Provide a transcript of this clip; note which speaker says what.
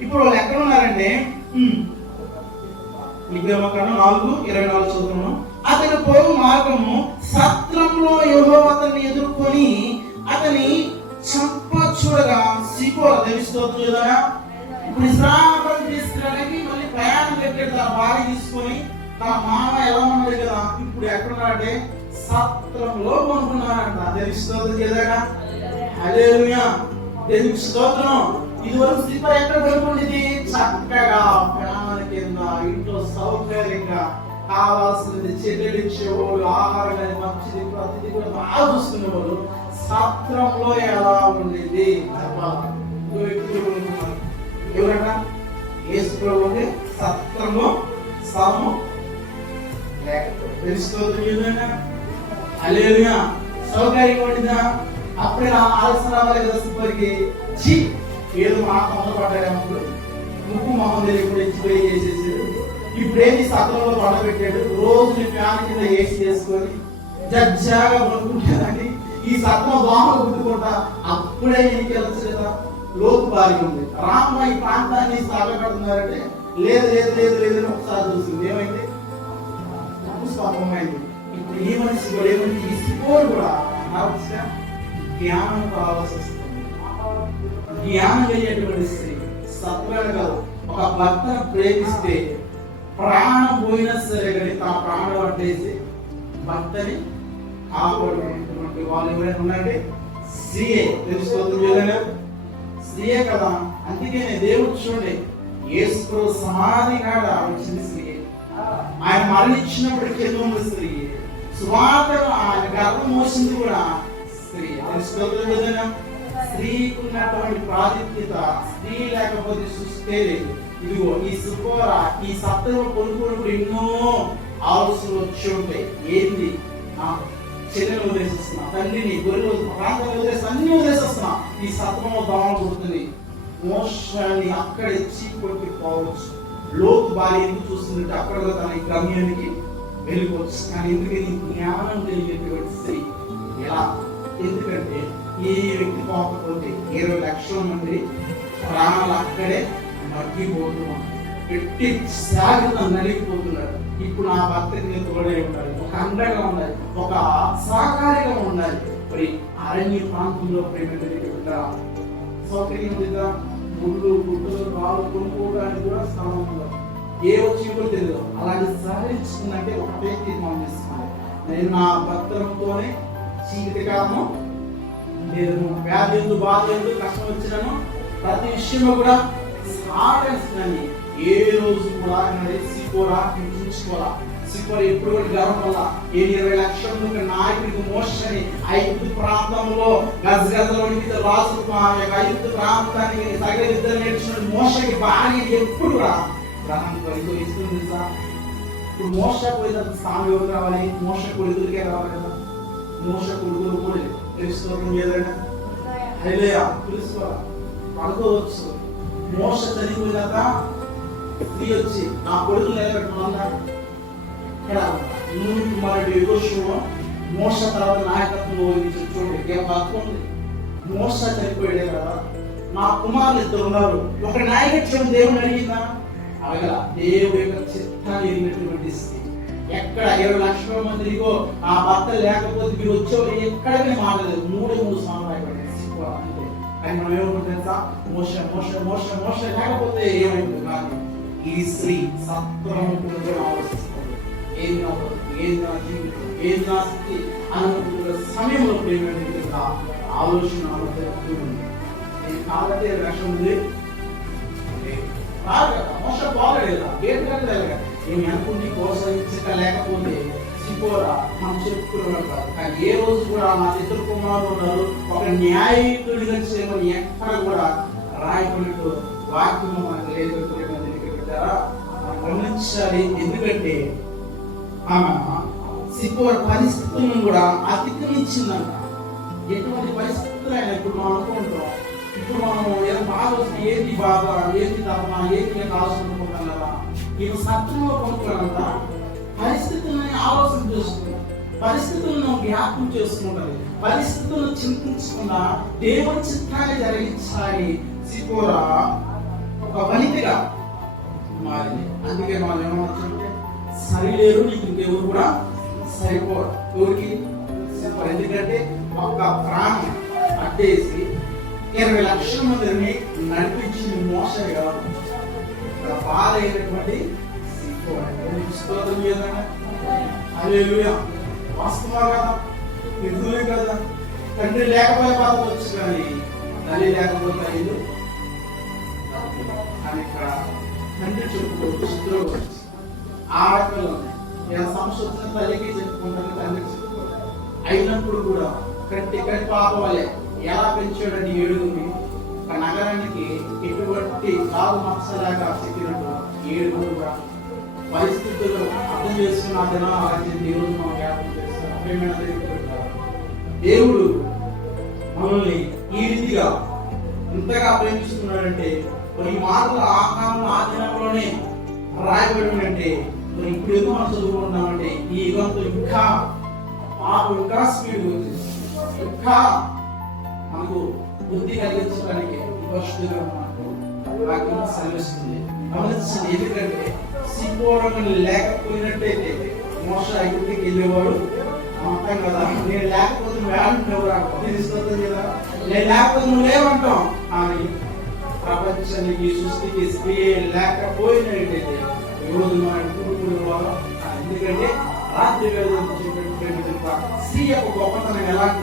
Speaker 1: ఇప్పుడు వాళ్ళు ఎక్కడ ఉన్నారంటే ఉమ్, నాలుగు ఇరవై నాలుగు చదువుతున్నాం. అతని పోయి మార్గము సత్రంలో యహో అతన్ని ఎదుర్కొని అతని చంప చూడగా సిపోర తెలుస్తుంది కదా ఇప్పుడు ఇస్రాపతి తీసుకురావడానికి మళ్ళీ ప్రయాణం పెట్టాడు. తన భార్య తీసుకొని తన మామ ఎలా ఉన్నాడు కదా? ఇప్పుడు ఎక్కడున్నాడంటే సత్రంలో కొనుక్కున్నాడంట. తెలుస్తుంది కదా అదే దేవునికి స్తోత్రం. ఇదివరకు స్లీపర్ ఎక్కడ పడుకుండేది చక్కగా ఫ్యాన్ కింద ఇంట్లో సౌకర్యంగా కావాల్సినది చెల్లించేవాళ్ళు ఆహారం కానీ మంచిది ప్రతిది కూడా బాగా చూసుకునేవాళ్ళు. సత్రంలో ఎలా ఉండేది? ఎవరన్నా? ఏసులో ఉండే సత్రంలో? స్థలము లేకపోతే తెలుసుకోవద్దు అలేలుగా సౌకర్యం ఉండిందా అప్పుడే నా ఆలస్యం రావాలి కదా సూపర్కి ఛీ! ఏదో మా తొందరపడ్డాడు ముక్కు మొహం తెలియకుండా ఇచ్చిపోయి చేసేసాడు ఇప్పుడు ఏంటి సత్రంలో పడబెట్టాడు. రోజు నీ ఫ్యాన్ కింద ఏసి చేసుకొని జడ్జాగా కొనుక్కుంటానని ఈ సత్రం దోమలు గుర్తుకుంటా అప్పుడే నీకు వెళ్ళచ్చు కదా. లోతు బారి ఉంది. రామ ఈ ప్రాంతాన్ని సాగబడుతున్నారంటే లేదు లేదు లేదు లేదు ఒకసారి చూసింది. ఏమైంది? స్వభావమైంది ఇప్పుడు ఈ మనిషి కూడా ఏమంటే ఈ స్కోర్ కూడా నరక్ష జ్ఞానం కావాల్సి వస్తుంది. ధ్యానం కలిగేటువంటి స్త్రీ సత్వరగా ఒక భర్తను ప్రేమిస్తే ప్రాణం పోయినా సరే కానీ తన ప్రాణం పట్టేసి భర్తని కాపాడుకునేటువంటి వాళ్ళు ఎవరైనా ఉన్నారంటే స్త్రీయే. తెలుసుకోవద్దు చూడండి స్త్రీయే కదా. అందుకే దేవుడు చూడండి యేసు సమాధి కాడ వచ్చింది స్త్రీయే. ఆయన మరణించినప్పుడు కింద ఉంది స్త్రీయే? సువాత ఆయన గర్భం మోసింది కూడా స్త్రీ తెలుసుకోవద్దు కదనా స్త్రీకి ఉన్నటువంటి ప్రాధిక్యత స్త్రీ లేకపోతే సృష్టి లేదు. ఇదిగో ఈ సుకోర ఈ సత్వం కొనుక్కున్నప్పుడు ఎన్నో ఆలోచనలు వచ్చి ఉంటాయి. ఏంది? నా చెల్లెలు వదిలేసేస్తున్నా తండ్రిని గొర్రెలు ప్రాంతాన్ని వదిలేసి అన్ని వదిలేసేస్తున్నా. ఈ సత్వంలో దోమ కొడుతుంది. మోషాన్ని అక్కడ చీకొట్టి పోవచ్చు. లోక్ భార్య ఎందుకు చూస్తుందంటే అక్కడ తన గమ్యానికి వెళ్ళిపోవచ్చు. కానీ ఎందుకని? జ్ఞానం కలిగేటువంటి స్త్రీ. ఎలా? ఎందుకంటే ఈ వ్యక్తి పోకపోతే ఇరవై లక్షల మంది ప్రాణాలు అక్కడే మగ్గిపోతున్నాం పెట్టి సాగుతా నలిగిపోతున్నారు. ఇప్పుడు నా భర్తకి తోడే ఉండాలి ఒక అండగా ఉండాలి. ఒక సహకారిగా ఉండాలి. మరి అరణ్య ప్రాంతంలో ప్రేమ కలిగి సౌకర్యం ఉందా? ముళ్ళు గుడ్డలు రాళ్ళు కొనుక్కోవడానికి కూడా స్థలం ఉందా? ఏ వచ్చి కూడా తెలియదు. అలాగే సహరించుకుందంటే ఒకటే తీర్మానం చేస్తున్నాను నేను నా భర్తలతోనే చీకటి నేను వ్యాధి ఎందు బాధ ఎందు కష్టం వచ్చినాను ప్రతి విషయంలో కూడా సాధిస్తున్నాను ఏ రోజు కూడా సిక్కోరా హింసించుకోరా సిక్కోరా ఎప్పుడు కూడా గర్వం వల్ల. ఏ ఇరవై లక్షల నుండి నాయకుడికి మోషని ఐదు ప్రాంతంలో గజగజలోనికి రాసు ఐదు ప్రాంతానికి సగల ఇద్దరు నేర్చుకున్న మోసకి భార్య ఎప్పుడు కూడా గ్రహం కలిగి ఇస్తుంది సార్ ఇప్పుడు మోస పోయిన స్వామి ఎవరు రావాలి మోస కొడుకులకే రావాలి కదా. మోస కొడుకులు కూడా తెలుసుకోవడం ఏదైనా? హైలేయా తెలుసుకోవాలా పడుకోవచ్చు మోస చనిపోయినాక స్త్రీ వచ్చి నా కొడుకులు నిలబెట్టుకున్నాడు ఇక్కడ నూనె కుమారుడు యోషువ మోస తర్వాత నాయకత్వం వహించి చూడండి ఏం బతుకుంది మోస చనిపోయాడే కదా. నా కుమారులు ఇద్దరు ఉన్నారు. ఒక నాయకత్వం దేవుని అడిగిందా? అడగల. దేవుడి యొక్క చిత్తాన్ని ఎరిగినటువంటి స్త్రీ ఎక్కడ ఇరవై లక్షల మందికో ఆ భర్త లేకపోతే మీరు వచ్చేవారు ఎక్కడికి మాట్లాడలేదు మూడు మూడు సంవత్సరాలు అంతే. మనం ఏమనుకుంటాం తెలుసా? మోస మోస మోస మోస లేకపోతే ఏమైంది? కానీ ఈ స్త్రీ సత్వరం గురించి ఆలోచిస్తుంది. ఏం నా ఏం నా జీవితం? ఏం నా స్థితి? అనుకుంటున్న సమయంలో ప్రేమ ఆలోచన ఆమె నేను కాబట్టి లక్ష్యం ఉంది. కాదు కదా. మోస పోగలేదా గేట్ కదా. నేను అనుకుంటే కోసం లేకపోతే సిపోరా మనం చెప్పుకున్నాం కాదు. కానీ ఏ రోజు కూడా నా ఇద్దరు కుమారులు ఉన్నారు. ఒక న్యాయకుడిగా చేయమని ఎక్కడ కూడా రాయకుడితో వాక్యం మనకు లేదు పెట్టారా? గమనించాలి. ఎందుకంటే ఆమె సిపోర పరిస్థితులను కూడా అతిక్రమించిందంట. ఎటువంటి పరిస్థితులు ఆయన ఇప్పుడు మనం అనుకుంటాం ఇప్పుడు మనం ఏదో బాధ వస్తే ఏంటి బాధ ఏంటి తప్ప ఏంటి అని నేను సత్యంలో కొనుక్కోవాలంట పరిస్థితులను ఆలోచన చేసుకుంటాం పరిస్థితులను జ్ఞాపకం చేసుకుంటారు పరిస్థితులను చింతించకుండా దేవుని చిత్తాన్ని జరిగించాలి. సిపోరా ఒక వనితగా మారింది. అందుకే మనం ఏమవుతుందంటే సరిలేరు నీకు ఇంకెవరు కూడా సరిపోరు. ఎవరికి? సరిపోరు. ఎందుకంటే ఒక ప్రాణం అడ్డేసి ఇరవై లక్షల మందిని నడిపించి మోసే కాదు. ఇక్కడ బాధ అయినటువంటి సిపోర. వాస్తవా కదా నిజమే కదా. తండ్రి లేకపోతే బతకొచ్చు కానీ తల్లి లేకపోతే ఇల్లు అని ఇక్కడ తండ్రి చెప్పుకోవచ్చు శుద్ధిలో ఆడపిల్లలు నేను సమస్య వచ్చిన తల్లికి చెప్పుకుంటాను తండ్రికి చెప్పుకోవాలి అయినప్పుడు కూడా కంటి కంటి పాప వలె ఎలా పెంచాడండి ఏడుగురిని ఒక నగరానికి ఎటువంటి కాలు మత్సలాగా చెక్కినట్టు ఏడు కూడా పరిస్థితులు అర్థం చేసుకున్న దినం అలాంటి దేవుడు మనం జ్ఞాపకం దేవుడు. మనల్ని ఈ రీతిగా ఇంతగా ప్రేమిస్తున్నాడంటే మరి ఈ ఆ కాలంలో ఆ దినంలోనే రాయబడి మరి ఇప్పుడు ఎందుకు మనం చదువుకుంటున్నామంటే ఈ యుగంతో ఇంకా మాకు ఇంకా స్పీడ్ వచ్చింది ఇంకా మనకు బుద్ధి కలిగించడానికి పరిశుద్ధిగా మాకు వాక్యం సెలవిస్తుంది. గమనించింది ఎందుకంటే సిపోరం లేకపోయినట్టయితే మోస ఐగుప్తికి వెళ్ళేవాడు మొత్తం కదా. నేను లేకపోతే నువ్వు ఏమంటావు తెలుస్తుంది కదా. నేను లేకపోతే నువ్వు లేవంటాం కానీ ప్రపంచానికి సృష్టికి స్త్రీ లేకపోయినట్టయితే ఈరోజు మన కుటుంబం ఎందుకంటే రాత్రి వేళ స్త్రీ యొక్క గొప్పతనం ఎలా